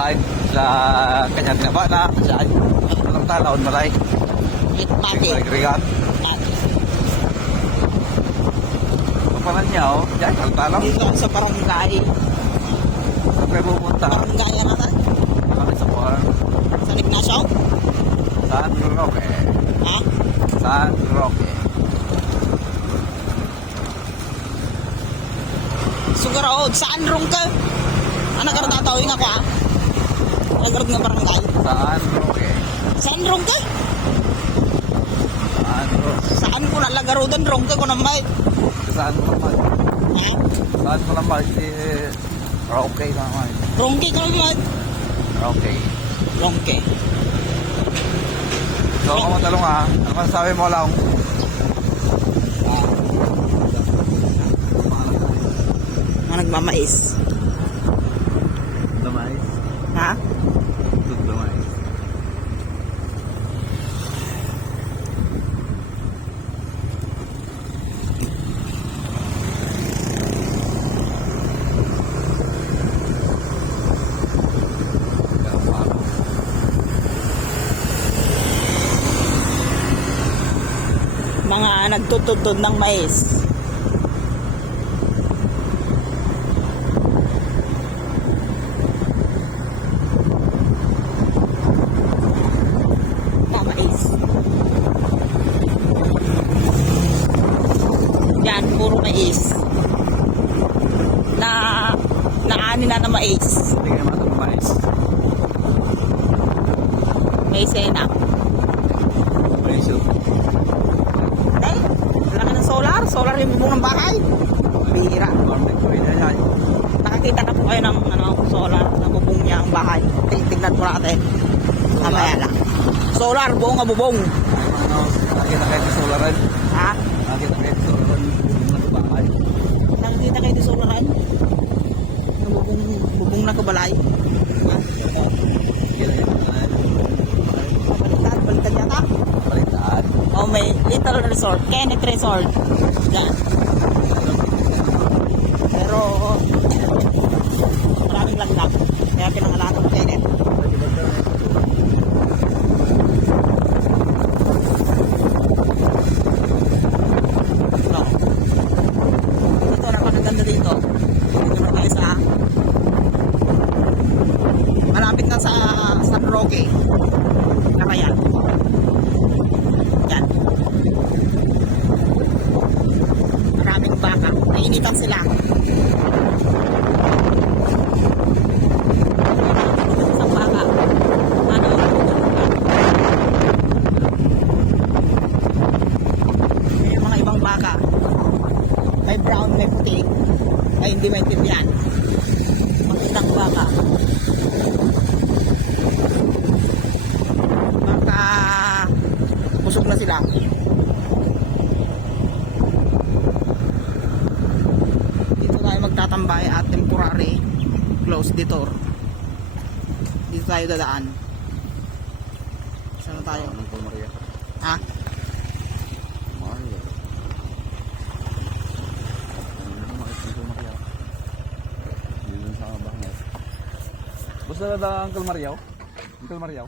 Kahit sa kanya tinaba na, saan? Walang talaon malay. Mati. Agregat. Kapanan niya, oh. Diyan, kaltalang. Dito ako sa barangay. Saan kayo pupunta? Barangay na natin. Kami sa buwan. San Ignacio? San Roque. Ha? San Roque. Sugaraod. Saan rong ka? Ano ka natatawin ako ha? Nagarod nga barangay. San Roque. Saan rong ka? San Roque. Saan ko nalagarodan rong ka ko naman? Saan mo naman? Ha? Saan mo naman? Si Roque naman. Rongke ko naman. Roque. Rongke. So, ako matalong ha. Ano masasabi mo lang? Mga nagmamais. Damais. Ha? Damais. Mga nagtututod ng mais. Mga mais. Yan, puro mais. Naani na mais. Hindi ka naman ito mais. Maizena. Mais yun. Eh, laki ng solar. Solar yung bubong ng bahay. Bihira. Martin ko rin yan. Nakakita na po kayo ng solar na bubong niya ang bahay. Tignan po natin. Mamaya lang. Solar, buong nga bubong. Nakita kayo sa solaran. Ha? Nakita kayo sa solaran. Nagbahay. Nakakita kayo sa solaran? Ng bubong na kabalay. Ha? Baliktad yata. Balitaan. Oh, may little resort. Kenneth Resort. Yan. Pero, maraming langgam. Kaya pinangalanan ng Kenneth. No. Ito, napakaganda dito. Dito na tayo sa malapit na sa San Roque. Nakayan. Yan. Maraming baka. Nainitan sila. Isang baka. Ano? May mga ibang baka. May brown, may puti. Ay, hindi maintindihan. Makitang baka. Baka busog na sila. Dito tayo magtatambay at temporary closed detour. Dito tayo dadaan. Saan na tayo? Anong Maria? Ha? Maria. Ano makikita Maria? Dito sa bahay. Basta na Uncle Mariaw? Uncle Mariaw?